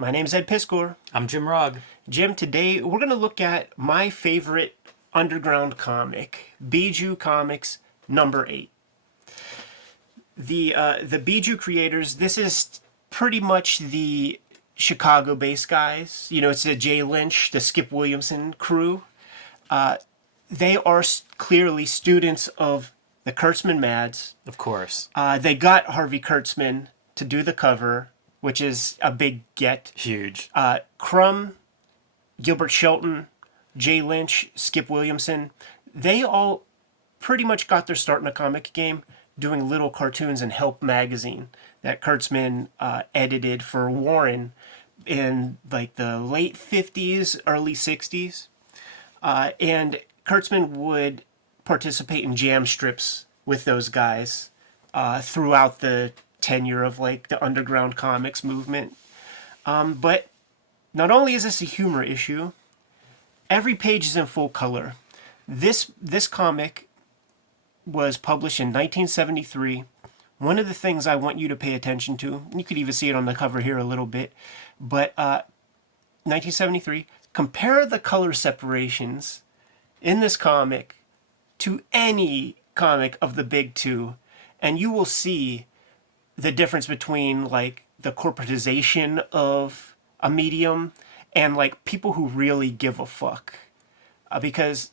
My name's Ed Piskor. I'm Jim Rugg. Jim, today we're going to look at my favorite underground comic, Bijou Comics number 8. The Bijou creators, this is pretty much the Chicago-based guys. You know, it's the Jay Lynch, the Skip Williamson crew. They are clearly students of the Kurtzman Mads. Of course. They got Harvey Kurtzman to do the cover, which is a big get. Huge. Crumb, Gilbert Shelton, Jay Lynch, Skip Williamson, they all pretty much got their start in the comic game doing little cartoons in Help magazine that Kurtzman edited for Warren in like the late 50s, early 60s. And Kurtzman would participate in jam strips with those guys throughout the tenure of like the underground comics movement. But not only is this a humor issue, every page is in full color. This comic was published in 1973. One of the things I want you to pay attention to, you could even see it on the cover here a little bit, but 1973, compare the color separations in this comic to any comic of the big two, and you will see the difference between like the corporatization of a medium and like people who really give a fuck. Because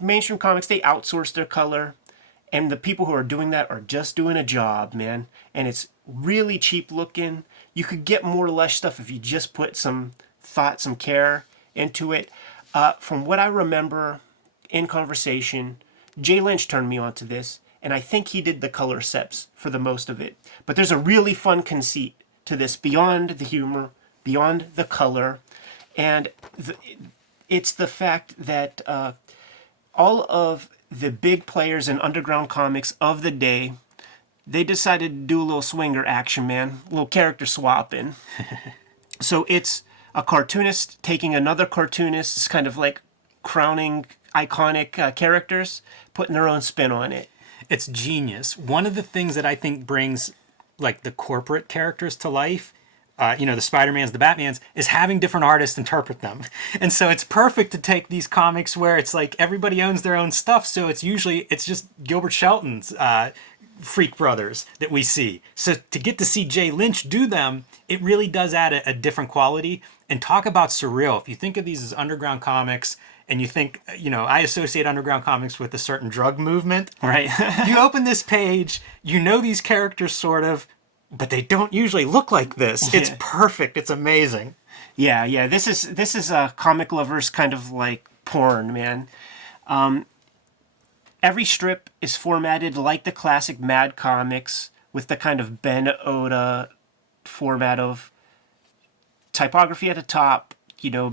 mainstream comics, they outsource their color, and the people who are doing that are just doing a job, man. And it's really cheap looking. You could get more lush stuff if you just put some thought, some care into it. From what I remember in conversation, Jay Lynch turned me on to this, and I think he did the color seps for the most of it. But there's a really fun conceit to this beyond the humor, beyond the color, and it's the fact that all of the big players in underground comics of the day, they decided to do a little swinger action, man, a little character swapping. So it's a cartoonist taking another cartoonist's kind of like crowning iconic characters, putting their own spin on it. It's genius. One of the things that I think brings like the corporate characters to life, the Spider-Mans, the Batmans, is having different artists interpret them. And so it's perfect to take these comics where it's like everybody owns their own stuff. So it's just Gilbert Shelton's Freak Brothers that we see. So to get to see Jay Lynch do them, it really does add a different quality. And talk about surreal. If you think of these as underground comics, and you think, I associate underground comics with a certain drug movement. Right. You open this page, these characters sort of, but they don't usually look like this. It's perfect. It's amazing. Yeah. This is a comic lover's kind of like porn, man. Every strip is formatted like the classic Mad comics with the kind of Ben Oda format of typography at the top,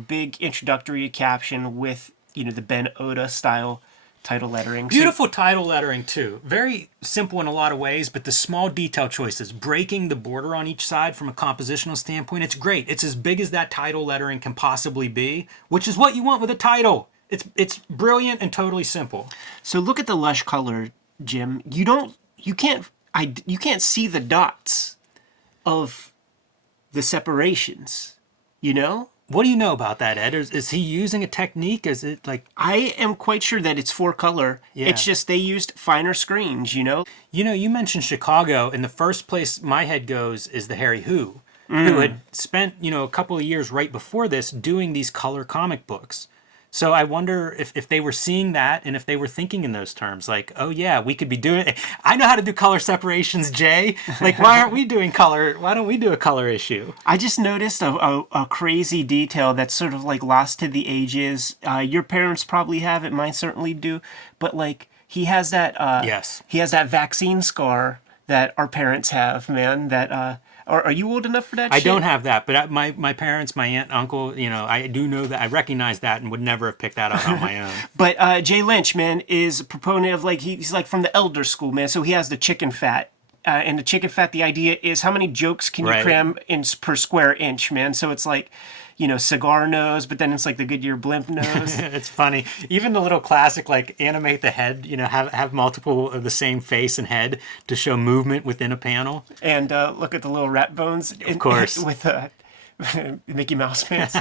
big introductory caption with, the Ben Oda style title lettering. Beautiful title lettering too. Very simple in a lot of ways, but the small detail choices, breaking the border on each side from a compositional standpoint, it's great. It's as big as that title lettering can possibly be, which is what you want with a title. It's brilliant and totally simple. So look at the lush color, Jim. You can't see the dots of the separations, What do you know about that, Ed? Is he using a technique? Is it like... I am quite sure that it's 4-color. Yeah. It's just they used finer screens, You mentioned Chicago, and the first place my head goes is the Harry who had spent, a couple of years right before this doing these color comic books. So I wonder if they were seeing that and if they were thinking in those terms, like, oh yeah, we could be doing it. I know how to do color separations, Jay. Like, why aren't we doing color? Why don't we do a color issue? I just noticed a crazy detail that's sort of like lost to the ages. Your parents probably have it. Mine certainly do. But like, he has that. Yes. He has that vaccine scar that our parents have, man. That. Are you old enough for that I shit? don't have that, but my parents, my aunt, uncle, I do know that. I recognize that and would never have picked that up on my own. But Jay Lynch, man, is a proponent of like, he's like from the elder school, man. So he has the chicken fat. And the chicken fat, the idea is how many jokes can you cram in per square inch, man? So it's like, cigar nose, but then it's like the Goodyear blimp nose. It's funny. Even the little classic, like animate the head, have multiple of the same face and head to show movement within a panel. And look at the little rat bones. Of course. With Mickey Mouse pants.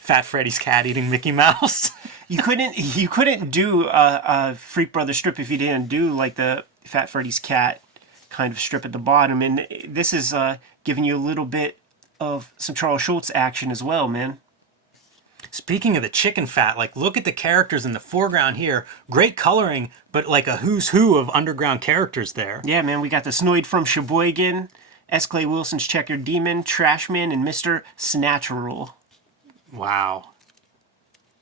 Fat Freddy's cat eating Mickey Mouse. You couldn't do a Freak Brothers strip if you didn't do like the Fat Freddy's cat kind of strip at the bottom, and this is giving you a little bit of some Charles Schultz action as well, man. Speaking of the chicken fat, like look at the characters in the foreground here. Great coloring, but like a who's who of underground characters there. Yeah, man, we got the Snoid from Sheboygan, S. Clay Wilson's Checkered Demon, Trashman, and Mr. Snatcherel. Wow.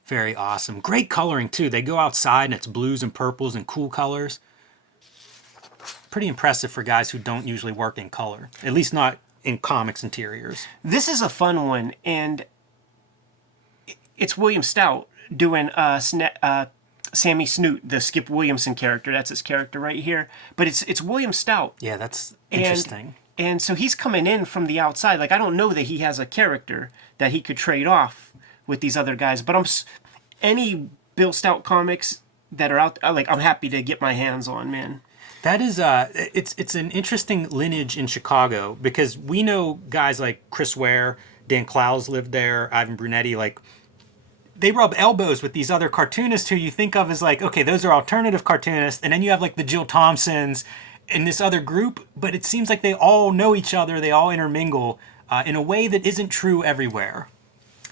Very awesome. Great coloring too. They go outside and it's blues and purples and cool colors. Pretty impressive for guys who don't usually work in color. At least not in comics interiors. This is a fun one, and it's William Stout doing Sammy Snoot, the Skip Williamson character. That's his character right here. But it's William Stout. Yeah, that's interesting. And so he's coming in from the outside. Like, I don't know that he has a character that he could trade off with these other guys. But any Bill Stout comics that are out, like, I'm happy to get my hands on, man. That is, it's an interesting lineage in Chicago because we know guys like Chris Ware, Dan Clowes lived there, Ivan Brunetti, like, they rub elbows with these other cartoonists who you think of as like, okay, those are alternative cartoonists, and then you have like the Jill Thompsons and this other group, but it seems like they all know each other, they all intermingle in a way that isn't true everywhere.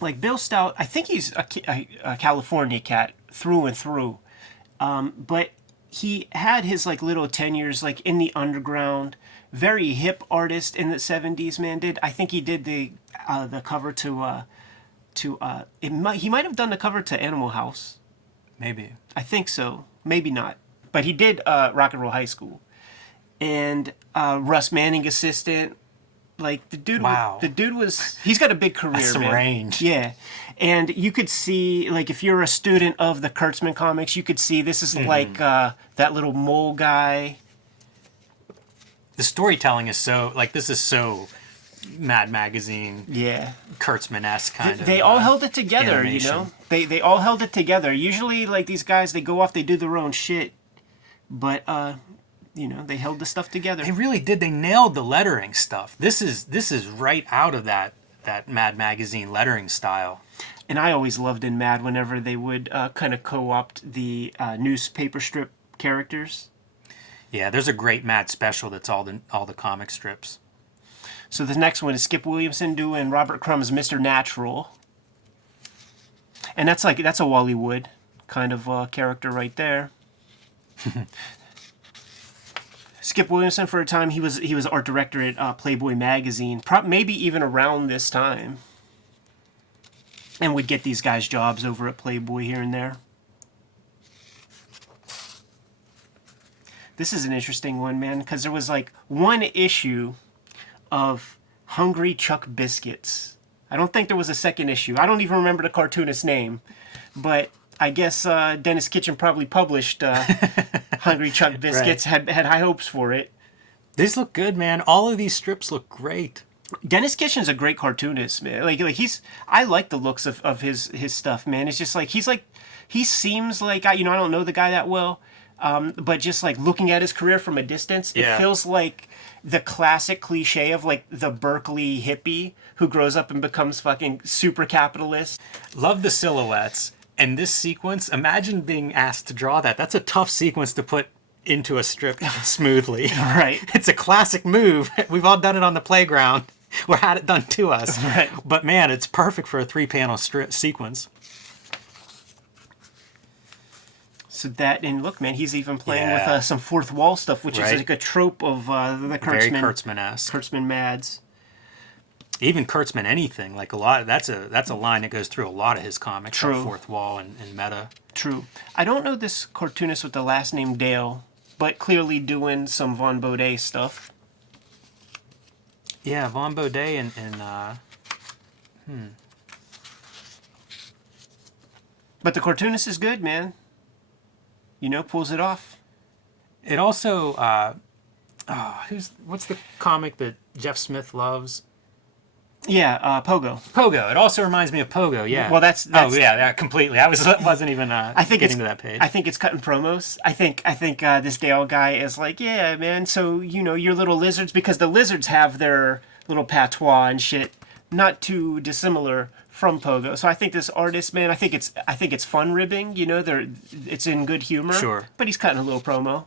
Like Bill Stout, I think he's a California cat through and through, but he had his like little tenures like in the underground, very hip artist in the 70s, man. I think he did the cover he might have done the cover to Animal House. Maybe. I think so. Maybe not. But he did Rock and Roll High School. And Russ Manning assistant. Like the dude Wow. He's got a big career, That's some man. range. Yeah. And you could see, like, if you're a student of the Kurtzman comics, you could see this is like that little mole guy. The storytelling is so, like, this is so Mad Magazine, Yeah. Kurtzman-esque kind of. They all held it together, animation. you know? They all held it together. Usually, like, these guys, they go off, they do their own shit. But, you know, they held the stuff together. They really did. They nailed the lettering stuff. This is right out of that Mad Magazine lettering style. And I always loved in Mad whenever they would kind of co-opt the newspaper strip characters. Yeah, there's a great Mad special that's all the comic strips. So the next one is Skip Williamson doing Robert Crumb's Mr. Natural. And that's a Wally Wood kind of character right there. Skip Williamson, for a time, he was art director at Playboy magazine, maybe even around this time, and would get these guys jobs over at Playboy here and there. This is an interesting one, man, because there was like one issue of Hungry Chuck Biscuits. I don't think there was a second issue. I don't even remember the cartoonist's name, but I guess Dennis Kitchen probably published Hungry Chuck Biscuits, Right. had high hopes for it. These look good, man. All of these strips look great. Dennis Kitchen's a great cartoonist, man. Like I like the looks of his stuff, man. It's just like he seems like I don't know the guy that well, but just like looking at his career from a distance, Yeah. It feels like the classic cliche of like the Berkeley hippie who grows up and becomes fucking super capitalist. Love the silhouettes. And this sequence, imagine being asked to draw that. That's a tough sequence to put into a strip smoothly. Right. It's a classic move. We've all done it on the playground or had it done to us. Right. But man, it's perfect for a 3-panel strip sequence. So that, and look, man, he's even playing Yeah. with some fourth wall stuff, which Right. is like a trope of the Very Kurtzman, Kurtzman-esque. Kurtzman Mads. Even Kurtzman anything, like a lot. That's a line that goes through a lot of his comics. True. Like Fourth Wall and Meta. True. I don't know this cartoonist with the last name Dale, but clearly doing some Von Baudet stuff. Yeah, Von Baudet and But the cartoonist is good, man. You know, pulls it off. it also what's the comic that Jeff Smith loves? Yeah, Pogo. Pogo. It also reminds me of Pogo. Yeah. Well, that's oh yeah, completely. wasn't even I think getting to that page. I think it's cutting promos. I think this Dale guy is like, yeah, man. So your little lizards, because the lizards have their little patois and shit, not too dissimilar from Pogo. So I think this artist, man, I think it's fun ribbing. You know, it's in good humor. Sure. But he's cutting a little promo.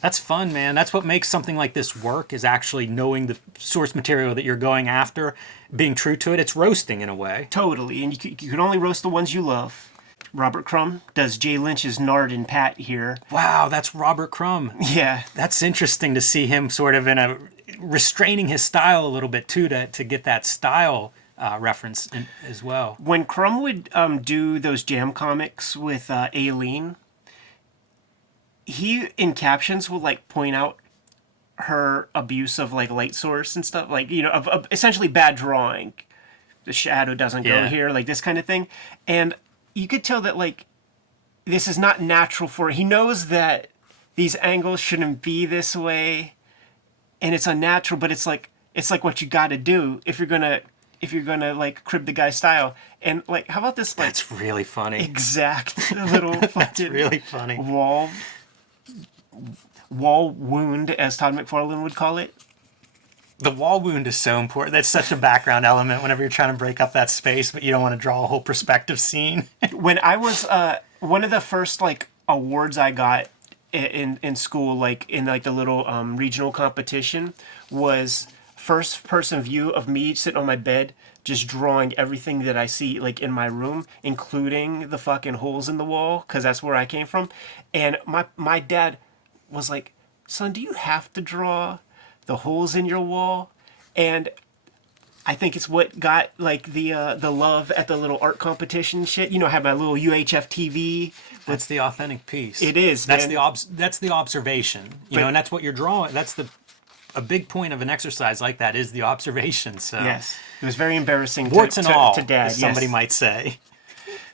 That's fun, man. That's what makes something like this work, is actually knowing the source material that you're going after, being true to it. It's roasting in a way. Totally, and you can only roast the ones you love. Robert Crumb does Jay Lynch's Nard and Pat here. Wow, that's Robert Crumb. Yeah. That's interesting to see him sort of restraining his style a little bit too, to get that style reference as well. When Crumb would do those jam comics with Aileen, he in captions would like point out her abuse of like light source and stuff, like, you know, of essentially bad drawing. The shadow doesn't go here, like this kind of thing. And you could tell that like this is not natural for her. He knows that these angles shouldn't be this way, and it's unnatural, but it's like what you got to do if you're gonna like crib the guy's style. And like, how about this? Like, that's really funny. Exact little That's fucking really funny. Wall wound, as Todd McFarlane would call it. The wall wound is so important. That's such a background element whenever you're trying to break up that space, but you don't want to draw a whole perspective scene. When I was one of the first like awards I got in school, like in like the little regional competition, was first person view of me sitting on my bed just drawing everything that I see like in my room, including the fucking holes in the wall, because that's where I came from. And my dad was like, "Son, do you have to draw the holes in your wall?" And I think it's what got like the love at the little art competition shit. You know, I have my little UHF TV. That's the authentic piece. It is. That's man. that's the observation. You know, and that's what you're drawing. That's a big point of an exercise like that is the observation. So yes, it was very embarrassing warts and all, to Dad. as somebody might say.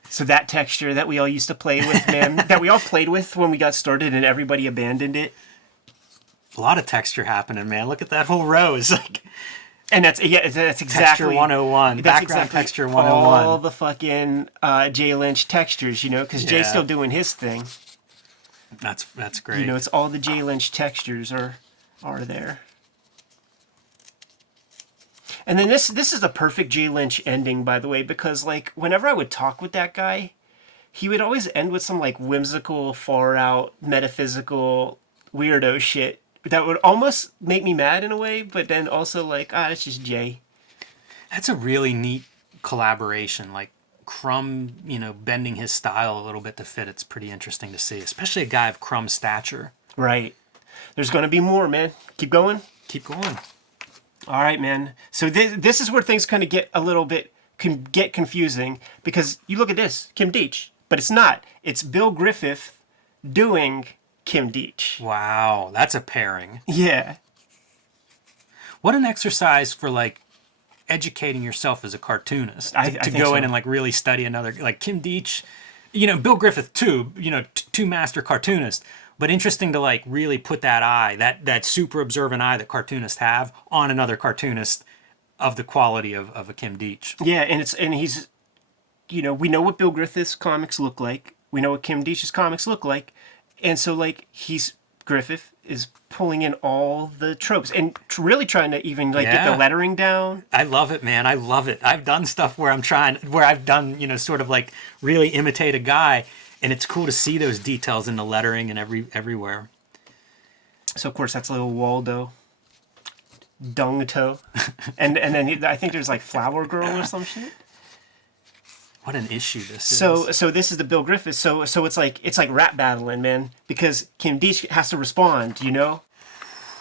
So that texture that we all used to play with, man, that we all played with when we got started, and everybody abandoned it. A lot of texture happening, man. Look at that whole row. It's like, and that's exactly texture 101. That's Background exactly texture 101. All the fucking Jay Lynch textures, you know, because Jay's still doing his thing. That's great. You know, it's all the Jay Lynch textures are there. And then this is the perfect Jay Lynch ending, by the way, because like whenever I would talk with that guy, he would always end with some like whimsical, far out, metaphysical, weirdo shit that would almost make me mad in a way, but then also like, it's just Jay. That's a really neat collaboration. Like Crumb, you know, bending his style a little bit to fit. It's pretty interesting to see, especially a guy of Crumb's stature. Right. There's going to be more, man. Keep going. Keep going. All right, man. So this is where things kind of get a little bit confusing, because you look at this, Kim Deitch, but it's not. It's Bill Griffith doing Kim Deitch. Wow, that's a pairing. Yeah. What an exercise for like educating yourself as a cartoonist to go in and like really study another, like Kim Deitch, you know, Bill Griffith too, you know, two master cartoonists. But interesting to like really put that eye, that super observant eye that cartoonists have on another cartoonist of the quality of a Kim Deitch. Yeah, and he's, you know, we know what Bill Griffith's comics look like. We know what Kim Deitch's comics look like. And so like Griffith is pulling in all the tropes and really trying to even like get the lettering down. I love it, man. I love it. I've done stuff where I've done, you know, sort of like really imitate a guy. And it's cool to see those details in the lettering and everywhere. So of course that's little Waldo, Dung Toe, and then I think there's like Flower Girl or some shit. What an issue this is. So this is the Bill Griffith. So it's like rap battling, man, because Kim Deitch has to respond. You know,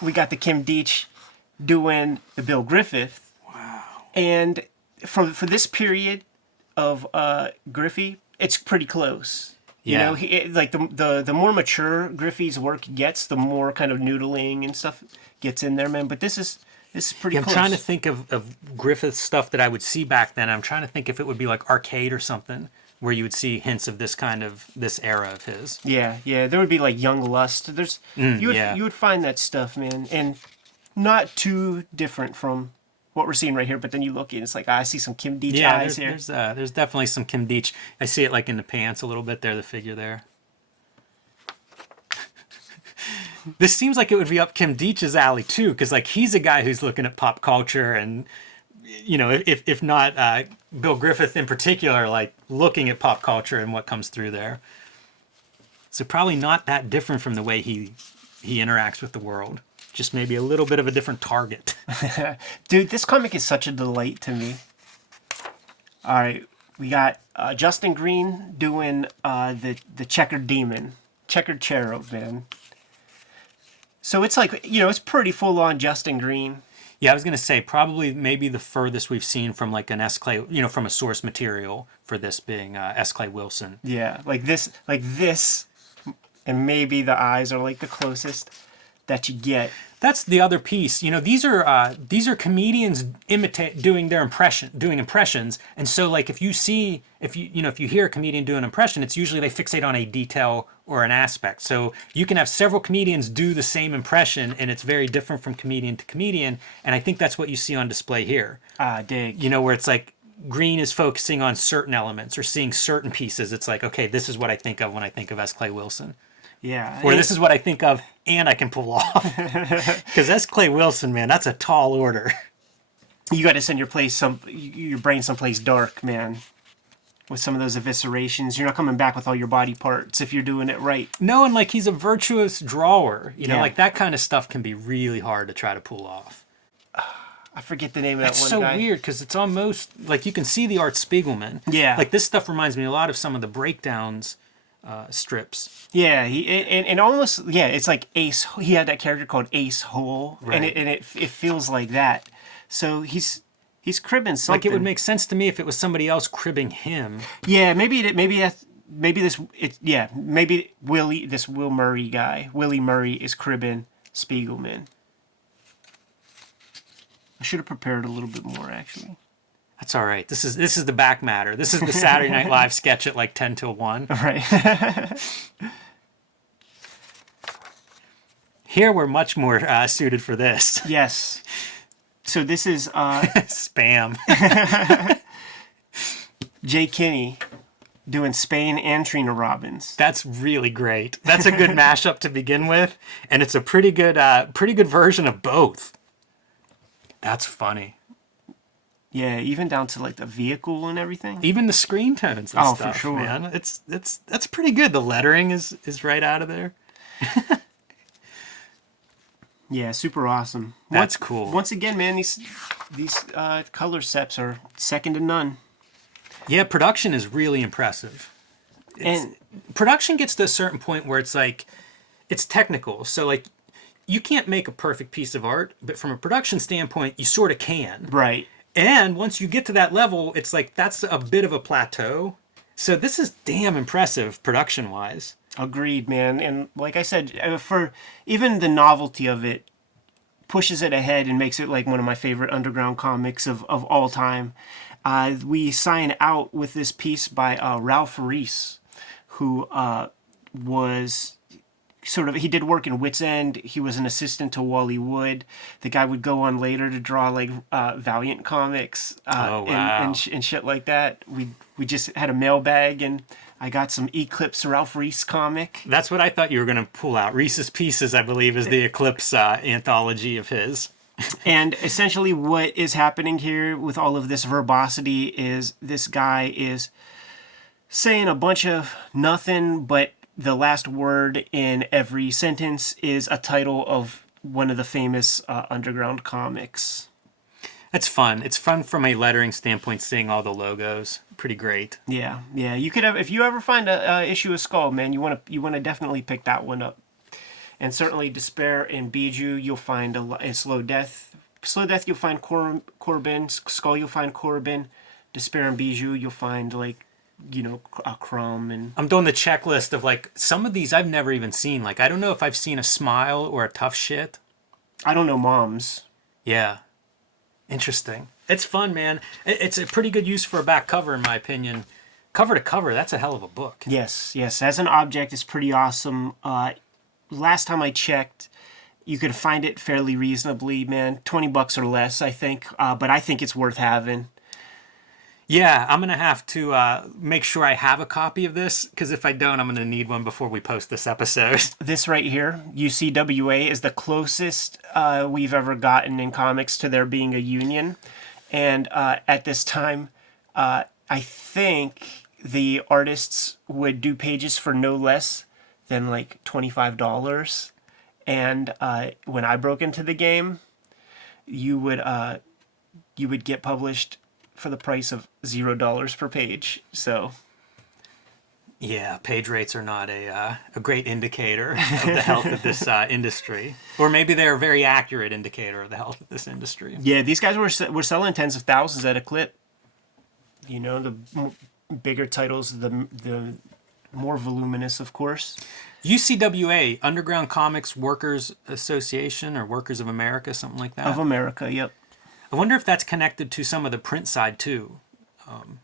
we got the Kim Deitch doing the Bill Griffith. Wow. And for this period of Griffey, it's pretty close. You know, like the more mature Griffey's work gets, the more kind of noodling and stuff gets in there, man. But this is pretty close. I'm trying to think of Griffith's stuff that I would see back then. I'm trying to think if it would be like arcade or something, where you would see hints of this era of his. Yeah. There would be like Young Lust. You would find that stuff, man, and not too different from what we're seeing right here, but then you look and it's like, I see some Kim Deitch eyes here. There's definitely some Kim Deitch. I see it like in the pants a little bit there, the figure there. This seems like it would be up Kim Deitch's alley too, because like he's a guy who's looking at pop culture, and you know, if not Bill Griffith in particular, like looking at pop culture and what comes through there. So probably not that different from the way he interacts with the world. Just maybe a little bit of a different target. Dude, this comic is such a delight to me. All right, we got Justin Green doing the Checkered Demon, Checkered Cherub, man. So it's like, you know, it's pretty full on Justin Green. Yeah, I was gonna say probably maybe the furthest we've seen from like an S. Clay, you know, from a source material for this being S. Clay Wilson. Yeah, like this, and maybe the eyes are like the closest that you get. That's the other piece. You know, these are comedians doing impressions, and so like if you hear a comedian do an impression, it's usually they fixate on a detail or an aspect. So you can have several comedians do the same impression, and it's very different from comedian to comedian. And I think that's what you see on display here. Dig. You know, where it's like Green is focusing on certain elements or seeing certain pieces. It's like, okay, this is what I think of when I think of S. Clay Wilson. Yeah. Or this is what I think of and I can pull off. Because S. Clay Wilson, man, that's a tall order. You got to send your brain someplace dark, man. With some of those eviscerations, you're not coming back with all your body parts if you're doing it right. No, and like he's a virtuous drawer. You know, Yeah. like that kind of stuff can be really hard to try to pull off. I forget the name of That's that one so guy. weird because it's almost like you can see the Art Spiegelman. Yeah. Like this stuff reminds me a lot of some of the breakdowns strips. Yeah, and almost, yeah, it's like Ace. He had that character called Ace Hole, Right. and it feels like that. So he's cribbing something. Like it would make sense to me if it was somebody else cribbing him. Yeah, maybe this Will Murray guy, Willie Murray, is cribbing Spiegelman. I should have prepared a little bit more, actually. That's all right. This is the back matter. This is the Saturday Night Live sketch at like 10 till 1. Right. Here we're much more suited for this. Yes. So this is Spam. Jay Kinney doing Spain and Trina Robbins. That's really great. That's a good mashup to begin with, and it's a pretty good version of both. That's funny. Yeah, even down to like the vehicle and everything. Even the screen tones and Oh, stuff, for sure. man. That's pretty good. The lettering is right out of there. Yeah, super awesome. That's cool. Once again, man, these color sets are second to none. Yeah, production is really impressive. And Production gets to a certain point where it's like, it's technical. So like, you can't make a perfect piece of art, but from a production standpoint, you sort of can. right. And once you get to that level, it's like, that's a bit of a plateau. So this is damn impressive production-wise. Agreed, man. And like I said, for even the novelty of it pushes it ahead and makes it like one of my favorite underground comics of all time. We sign out with this piece by Ralph Reese, who was he did work in Wits End. He was an assistant to Wally Wood. The guy would go on later to draw like Valiant comics and shit like that. We just had a mailbag and I got some Eclipse Ralph Reese comic. That's what I thought you were going to pull out. Reese's Pieces, I believe, is the Eclipse anthology of his. And essentially what is happening here with all of this verbosity is this guy is saying a bunch of nothing, but the last word in every sentence is a title of one of the famous underground comics. That's fun. It's fun from a lettering standpoint, seeing all the logos. Pretty great. Yeah. You could have, if you ever find a issue of Skull, man, you want to definitely pick that one up. And certainly Despair and Bijou, you'll find in Slow Death. Slow Death, you'll find Corbin. Skull, you'll find Corbin. Despair and Bijou, you'll find Crumb and. I'm doing the checklist of like some of these I've never even seen. Like I don't know if I've seen a Smile or a Tough Shit. I don't know Moms. Yeah. Interesting. It's fun, man. It's a pretty good use for a back cover, in my opinion. Cover to cover, that's a hell of a book. Yes. As an object, it's pretty awesome. Last time I checked, you could find it fairly reasonably, man. $20 or less, I think. But I think it's worth having. Yeah, I'm gonna have to make sure I have a copy of this, because if I don't, I'm gonna need one before we post this episode. This right here, UCWA, is the closest we've ever gotten in comics to there being a union. And at this time, I think the artists would do pages for no less than like $25. And when I broke into the game, you would get published for the price of $0 per page. So Yeah, page rates are not a great indicator of the health of this industry, or maybe they're a very accurate indicator of the health of this industry. yeah, these guys were selling tens of thousands at a clip. You know, the bigger titles, the more voluminous, of course. UCWA, Underground Comics Workers Association, or Workers of America, something like that. Of America, yep. I wonder if that's connected to some of the print side too.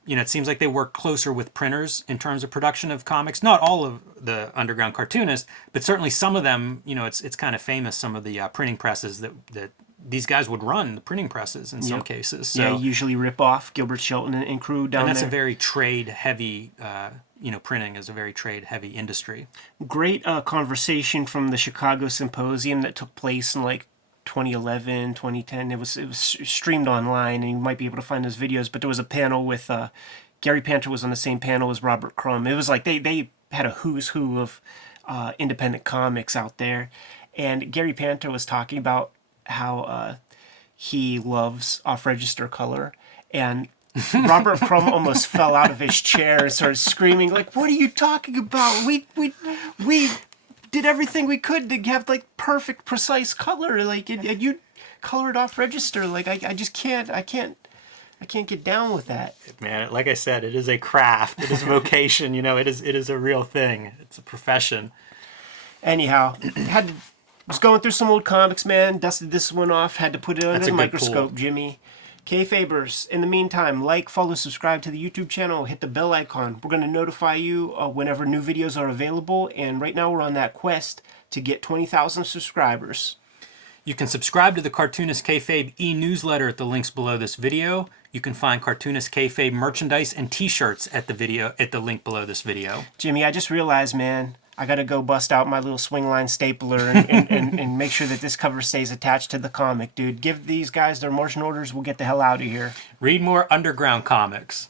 It seems like they work closer with printers in terms of production of comics. Not all of the underground cartoonists, but certainly some of them. It's kind of famous. Some of the printing presses that these guys would run the printing presses in some cases. So, Yeah, usually rip off Gilbert Shelton and crew down and that's there. a very trade heavy. Printing is a very trade heavy industry. Great conversation from the Chicago Symposium that took place in like 2011, 2010. It was streamed online, and you might be able to find those videos. But there was a panel with Gary Panter was on the same panel as Robert Crumb. It was like they had a who's who of independent comics out there, and Gary Panter was talking about how he loves off-register color, and Robert Crumb almost fell out of his chair and started screaming like, "What are you talking about? We did everything we could to have like perfect, precise color. Like, and you colored off register. Like, I just can't. I can't get down with that." Man, like I said, it is a craft. It is a vocation. It is a real thing. It's a profession. Anyhow, was going through some old comics, man. Dusted this one off. Had to put it under That's the a good microscope, pull. Jimmy. Kayfabers, in the meantime, like, follow, subscribe to the YouTube channel, hit the bell icon. We're going to notify you whenever new videos are available, and right now we're on that quest to get 20,000 subscribers. You can subscribe to the Cartoonist Kayfabe e-newsletter at the links below this video. You can find Cartoonist Kayfabe merchandise and t-shirts at the link below this video. Jimmy, I just realized, man, I got to go bust out my little swing line stapler and make sure that this cover stays attached to the comic, dude. Give these guys their marching orders. We'll get the hell out of here. Read more underground comics.